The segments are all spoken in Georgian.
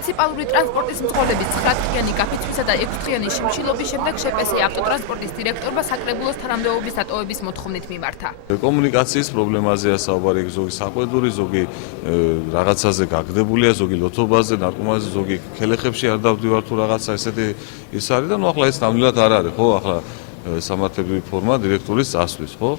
მუნიციპალური ტრანსპორტის მძღოლების 9-დღიანი გაფიცვისა და 6-დღიანი შიმშილობის შემდეგ შეპესე ავტოტრანსპორტის დირექტორმა საკრებულოს თანამდებობის დატოვების მოთხოვნით მიმართა. კომუნიკაციის პრობლემაზეა საუბარი, ზოგი საყვედური, ზოგი რაღაცაზე გაგდებულია, ზოგი ლოთობაზე, ნარკომანზე, ზოგი ქელეხებში არ დავდივარ თუ რაღაცა ესეთი ის არის და ახლა ეს ნამდვილად არ არის, ხო? ახლა სამართლებრივი ფორმა დირექტორის წასვლის, ხო?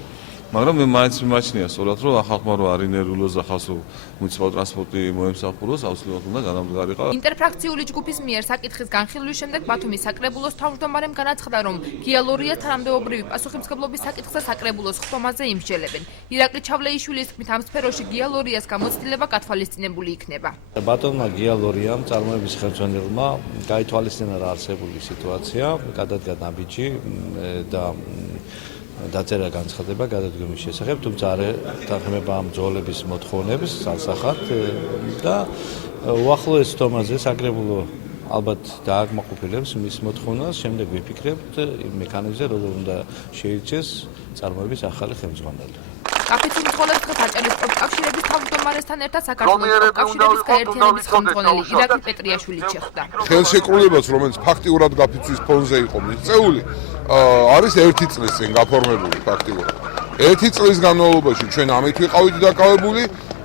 მაგრამ მე მაინც მიმაჩნია სწორად რომ ახალხმა რო არ ინერვულოს და ხალხო მუნიციპალური ტრანსპორტი მოემსახუროს აუცილებლად უნდა განამდგარიყო. ინტერფრაქციული ჯგუფის მიერ საკითხის განხილვის შემდეგ ბათუმის საკრებულოს თავმჯდომარემ განაცხადა, რომ გიალორიას თანამდებობრივი პასუხისმგებლობის საკითხზე საკრებულოს ხტომაზე იმსჯელებენ. ირაკლი ჩავლეიშვილის თქმით, ამ სფეროში გიალორიას გამოცდილება გათვალისწინებული იქნება. ბატონმა გიალორიამ წარმოების ხელმძღვანელმა გაითვალისწინა რა არსებული სიტუაცია, გადადგა ნაბიჯი და დაწერა განცხადება გადადგომის შესახებ, თუმცა არ ეთანხმება ამ ბრძოლების მოთხოვნებს სასახად და უახლოეს თომაზე საკრებულო ალბათ დააკმაყოფილებს მის მოთხოვნას, შემდეგ ვიფიქრებთ მექანიზმზე, როგორ უნდა შეირჩეს წარმოების ახალი ხელმძღვანელი. კაფეცის მძღოლებს დღეს აჭარის პროფკავშირების თავმჯდომარესთან ერთად საქართველოს პროფკავშირების გაერთიანების ხელმძღვანელი ირაკლი პეტრიაშვილი შეხვდა. ხელშეკრულებაც, რომელიც ფაქტიურად გაფიცვის ფონზე იყო მიღწეული, არის 1 წლის წინ გაფორმებული ფაქტიურად. 1 წლის განმავლობაში ჩვენ ამით ვიყავით დაკავებული,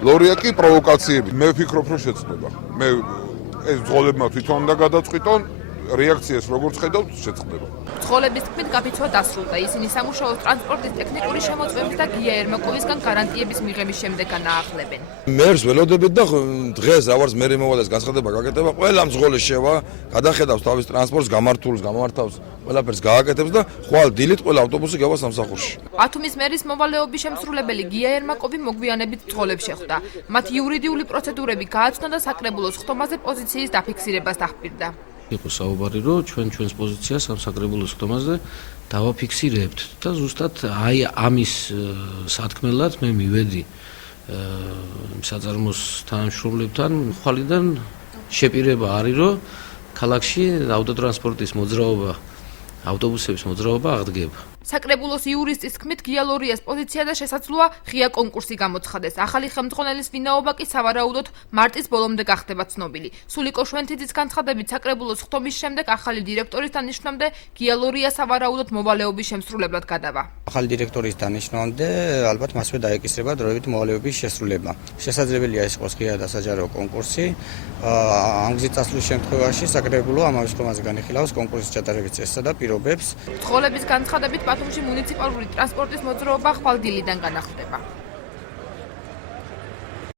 ლორია კი პროვოკაციებით. მე ვფიქრობ, რომ შეწყდება. მე ეს ბრძოლებმა თვითონ უნდა გადაწყვიტონ, რეაქციას როგორც ხედავთ, შეწყდება. მძღოლების თქმით, გაფიცვა დასრულდა. ისინი სამუშაოს ტრანსპორტის ტექნიკური შემოწმების და გია ერმაკოვისგან გარანტიების მიღების შემდეგ განაახლებენ. მერს ველოდებით და დღეს ავარს მერე მოვალეს განცხადება გაკეთება, ყველა მძღოლი შევა, გადახედავს თავის ტრანსპორტს, გამართულს, გამართავს, ყველაფერს გააკეთებს და ხვალ დილით ყველა ავტობუსი გავა სამსახურში. ბათუმის მერის მოვალეობის შემსრულებელი გია ერმაკოვი მოგვიანებით მძღოლებს შეხვდა. მათ იურიდიული პროცედურები გააცნო და საკრებულოს ხტომაზე პოზიციის დაფიქსირებას დახპირდა. იყო საუბარი, რომ ჩვენს პოზიციას ამ საკრებულოს ხტომაზე დავაფიქსირებთ და ზუსტად აი ამის სათქმელად მე მივედი საწარმოს თანამშრომლებთან. ხვალიდან შეპირება არის, რომ ქალაქში ავტოტრანსპორტის მოძრაობა, ავტობუსების მოძრაობა აღდგება. საკრებულოს იურისტის თქმით, გიალორიას პოზიცია და შესაძლოა ღია კონკურსი გამოცხადეს. ახალი ხელმძღვანელის ვინაობა კი სავარაუდოდ მარტის ბოლომდე გახდება ცნობილი. სულიკო შვენთიძის განცხადებით, საკრებულოს ხტომის შემდეგ ახალი დირექტორის დანიშნვამდე გიალორია სავარაუდოდ მოვალეობის შემსრულებლად გადავა. ახალი დირექტორის დანიშნვამდე ალბათ მასვე დაეკისრება დროებით მოვალეობის შესრულება. შესაძლებელია ეს იყოს ღია და საჯარო კონკურსი. ამ გზით წასვლის შემთხვევაში საკრებულო ამავე ხტომაზე განიხილავს კონკურსის ჩატარების წესსა და პირობებს. მძღოლების განცხადებით, ბათუმში მუნიციპალური ტრანსპორტის მოძრაობა ხვალ დილიდან განახლდება.